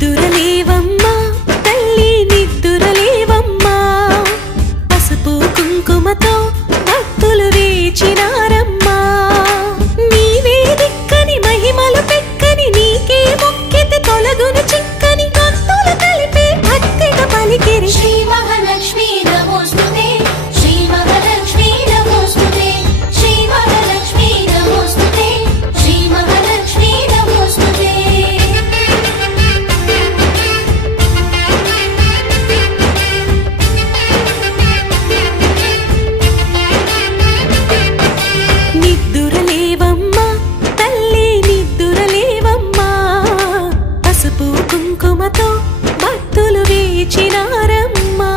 నిద్దురలేవమ్మా తల్లి నిద్దురలేవమ్మా పసుపు కుంకుమతో భక్తులు వేచినారమ్మా నీవే దిక్కని మహిమలు పెక్కని నీకే మొక్కితే తొలగును చిక్కని భక్తులు కలిపి భక్తిగా పలికిరి శ్రీ మహాలక్ష్మీ నమోస్తుతే శ్రీ మహాలక్ష్మీ నమోస్తుతే శ్రీ మహాలక్ష్మీ నమోస్తుతే శ్రీ మహాలక్ష్మీ నమోస్తుతే నిద్దురలేవమ్మా తల్లి నిద్దురలేవమ్మా పసుపు కుంకుమతో భక్తులు వేచినారమ్మా